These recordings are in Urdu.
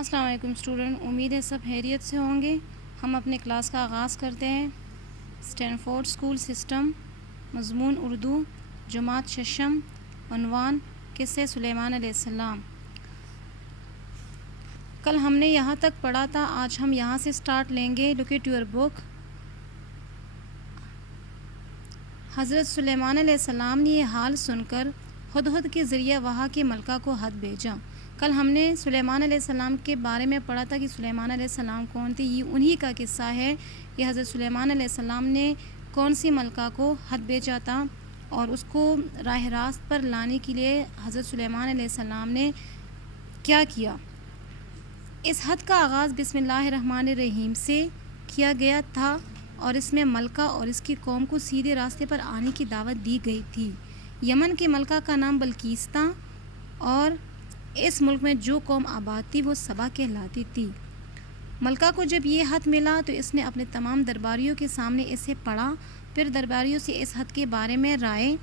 السلام علیکم اسٹوڈنٹ، امید ہے سب خیریت سے ہوں گے۔ ہم اپنے کلاس کا آغاز کرتے ہیں۔ اسٹینفورڈ اسکول سسٹم، مضمون اردو، جماعت ششم، عنوان قصے سلیمان علیہ السلام۔ کل ہم نے یہاں تک پڑھا تھا، آج ہم یہاں سے سٹارٹ لیں گے۔ Look at your book. Hazrat Sulaiman علیہ السلام نے یہ حال سن کر ہدہد کے ذریعے وہاں کی ملکہ کو خط بھیجا۔ کل ہم نے سلیمان علیہ السلام کے بارے میں پڑھا تھا کہ سلیمان علیہ السلام کون تھے۔ یہ انہی کا قصہ ہے کہ حضرت سلیمان علیہ السلام نے کون سی ملکہ کو خط بھیجا تھا اور اس کو راہ راست پر لانے کے لیے حضرت سلیمان علیہ السلام نے کیا کیا۔ اس خط کا آغاز بسم اللہ الرحمن الرحیم سے کیا گیا تھا اور اس میں ملکہ اور اس کی قوم کو سیدھے راستے پر آنے کی دعوت دی گئی تھی۔ یمن کی ملکہ کا نام بلقیس تھا اور اس ملک میں جو قوم آباد تھی وہ سبا کہلاتی تھی۔ ملکہ کو جب یہ خط ملا تو اس نے اپنے تمام درباریوں کے سامنے اسے پڑھا، پھر درباریوں سے اس خط کے بارے میں رائے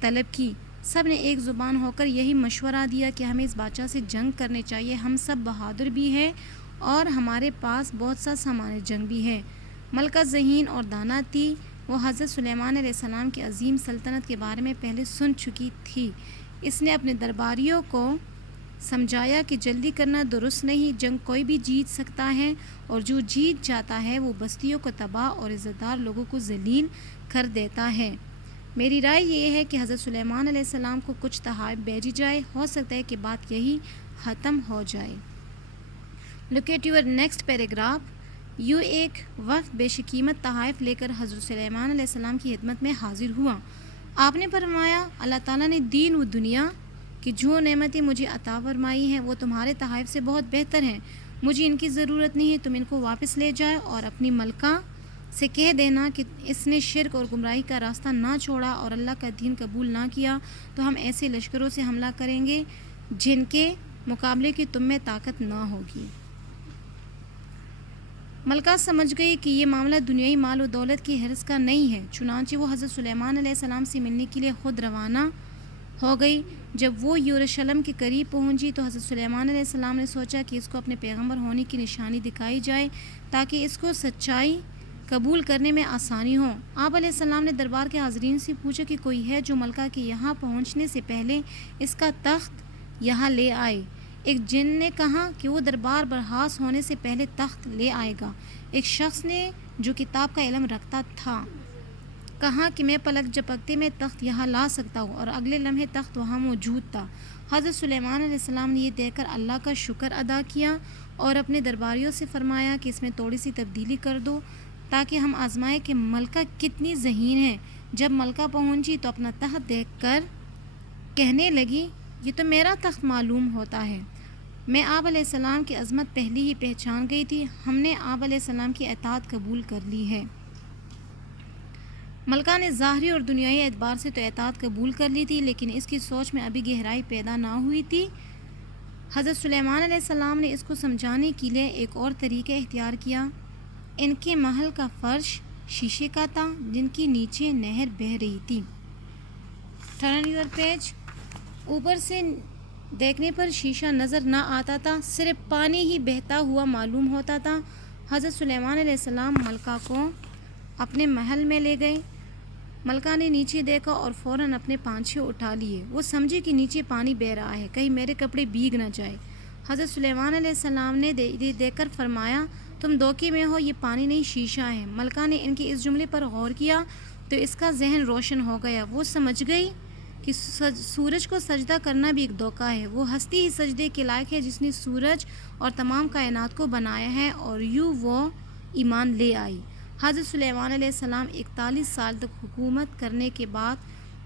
طلب کی۔ سب نے ایک زبان ہو کر یہی مشورہ دیا کہ ہمیں اس بادشاہ سے جنگ کرنی چاہیے، ہم سب بہادر بھی ہیں اور ہمارے پاس بہت سا سامان جنگ بھی ہے۔ ملکہ ذہین اور دانا تھی، وہ حضرت سلیمان علیہ السلام کی عظیم سلطنت کے بارے میں پہلے سن چکی تھی۔ اس نے اپنے درباریوں کو سمجھایا کہ جلدی کرنا درست نہیں، جنگ کوئی بھی جیت سکتا ہے اور جو جیت جاتا ہے وہ بستیوں کو تباہ اور عزت دار لوگوں کو ذلیل کر دیتا ہے۔ میری رائے یہ ہے کہ حضرت سلیمان علیہ السلام کو کچھ تحائف بھیجی جائے، ہو سکتا ہے کہ بات یہی ختم ہو جائے۔ Look at your next paragraph. یوں ایک وفد بے شکیمت تحائف لے کر حضرت سلیمان علیہ السلام کی خدمت میں حاضر ہوا۔ آپ نے فرمایا، اللہ تعالیٰ نے دین و دنیا کی جو نعمتیں مجھے عطا فرمائی ہیں وہ تمہارے تحائف سے بہت بہتر ہیں، مجھے ان کی ضرورت نہیں ہے، تم ان کو واپس لے جائے اور اپنی ملکہ سے کہہ دینا کہ اس نے شرک اور گمراہی کا راستہ نہ چھوڑا اور اللہ کا دین قبول نہ کیا تو ہم ایسے لشکروں سے حملہ کریں گے جن کے مقابلے کی تم میں طاقت نہ ہوگی۔ ملکہ سمجھ گئی کہ یہ معاملہ دنیائی مال و دولت کی حرص کا نہیں ہے، چنانچہ وہ حضرت سلیمان علیہ السلام سے ملنے کے لیے خود روانہ ہو گئی۔ جب وہ یروشلم کے قریب پہنچی تو حضرت سلیمان علیہ السلام نے سوچا کہ اس کو اپنے پیغمبر ہونے کی نشانی دکھائی جائے تاکہ اس کو سچائی قبول کرنے میں آسانی ہو۔ آپ علیہ السلام نے دربار کے حاضرین سے پوچھا کہ کوئی ہے جو ملکہ کے یہاں پہنچنے سے پہلے اس کا تخت یہاں لے آئے۔ ایک جن نے کہا کہ وہ دربار برحاس ہونے سے پہلے تخت لے آئے گا۔ ایک شخص نے جو کتاب کا علم رکھتا تھا کہا کہ میں پلک جھپکتے میں تخت یہاں لا سکتا ہوں، اور اگلے لمحے تخت وہاں موجود تھا۔ حضرت سلیمان علیہ السلام نے یہ دیکھ کر اللہ کا شکر ادا کیا اور اپنے درباریوں سے فرمایا کہ اس میں تھوڑی سی تبدیلی کر دو تاکہ ہم آزمائیں کہ ملکہ کتنی ذہین ہے۔ جب ملکہ پہنچی تو اپنا تخت دیکھ کر کہنے لگی، یہ تو میرا تخت معلوم ہوتا ہے، میں آپ علیہ السلام کی عظمت پہلے ہی پہچان گئی تھی، ہم نے آپ علیہ السلام کی اطاعت قبول کر لی ہے۔ ملکہ نے ظاہری اور دنیائی اعتبار سے تو اطاعت قبول کر لی تھی لیکن اس کی سوچ میں ابھی گہرائی پیدا نہ ہوئی تھی۔ حضرت سلیمان علیہ السلام نے اس کو سمجھانے کے لیے ایک اور طریقہ اختیار کیا۔ ان کے محل کا فرش شیشے کا تھا جن کی نیچے نہر بہہ رہی تھی۔ Turn your page. اوپر سے دیکھنے پر شیشہ نظر نہ آتا تھا، صرف پانی ہی بہتا ہوا معلوم ہوتا تھا۔ حضرت سلیمان علیہ السلام ملکہ کو اپنے محل میں لے گئے۔ ملکہ نے نیچے دیکھا اور فوراً اپنے پانچھے اٹھا لیے، وہ سمجھی کہ نیچے پانی بہہ رہا ہے، کہیں میرے کپڑے بھیگ نہ جائے۔ حضرت سلیمان علیہ السلام نے دیکھ کر فرمایا، تم دھوکے میں ہو، یہ پانی نہیں شیشہ ہے۔ ملکہ نے ان کے اس جملے پر غور کیا تو اس کا ذہن روشن ہو گیا، وہ سمجھ گئی کہ سورج کو سجدہ کرنا بھی ایک دھوکہ ہے، وہ ہستی ہی سجدے کے لائق ہے جس نے سورج اور تمام کائنات کو بنایا ہے، اور یوں وہ ایمان لے آئی۔ حضرت سلیمان علیہ السلام 41 سال تک حکومت کرنے کے بعد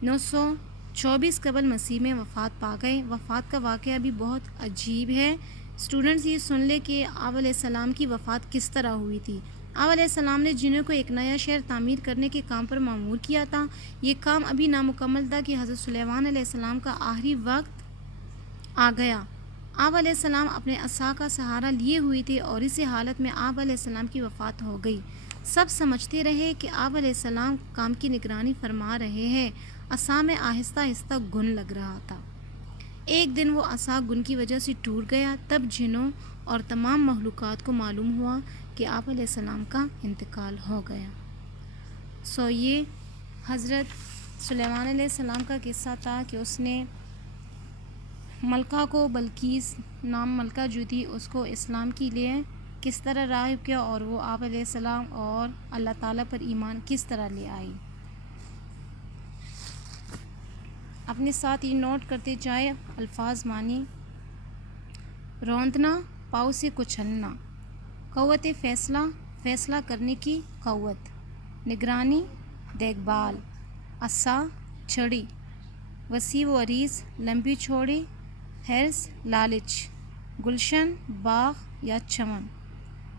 924 قبل مسیح میں وفات پا گئے۔ وفات کا واقعہ بھی بہت عجیب ہے۔ اسٹوڈنٹس یہ سن لے کہ آپ علیہ السلام کی وفات کس طرح ہوئی تھی۔ آپ علیہ السلام نے جنوں کو ایک نیا شہر تعمیر کرنے کے کام پر مامور کیا تھا۔ یہ کام ابھی نامکمل تھا کہ حضرت سلیمان علیہ السلام کا آخری وقت آ گیا۔ آپ علیہ السلام اپنے عصا کا سہارا لیے ہوئے تھے اور اسی حالت میں آپ علیہ السلام کی وفات ہو گئی۔ سب سمجھتے رہے کہ آپ علیہ السلام کام کی نگرانی فرما رہے ہیں۔ عصا میں آہستہ آہستہ گھن لگ رہا تھا۔ ایک دن وہ عصا گھن کی وجہ سے ٹوٹ گیا، تب جنوں اور تمام مخلوقات کو معلوم ہوا کہ آپ علیہ السلام کا انتقال ہو گیا۔ یہ حضرت سلیمان علیہ السلام کا قصہ تھا کہ اس نے ملکہ کو، بلقیس نام ملکہ جو تھی، اس کو اسلام کے لیے کس طرح راغب کیا اور وہ آپ علیہ السلام اور اللہ تعالیٰ پر ایمان کس طرح لے آئی۔ اپنے ساتھ یہ نوٹ کرتے جائے الفاظ معنی: روندنا، پاؤں سے کچلنا، قوت فیصلہ، فیصلہ کرنے کی قوت، نگرانی، دیکھ بھال، عصا، چھڑی، وسیع و عریض، لمبی چوڑی، حرص، لالچ، گلشن، باغ یا چمن،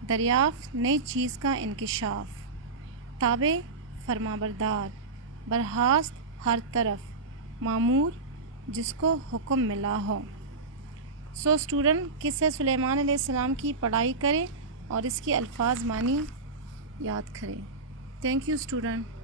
دریافت، نئی چیز کا انکشاف، تابع، فرمانبردار، برخاست، ہر طرف، مامور، جس کو حکم ملا ہو۔ اسٹوڈنٹ قصہ سلیمان علیہ السلام کی پڑھائی کریں اور اس کی الفاظ معنی یاد کریں۔ Thank you student.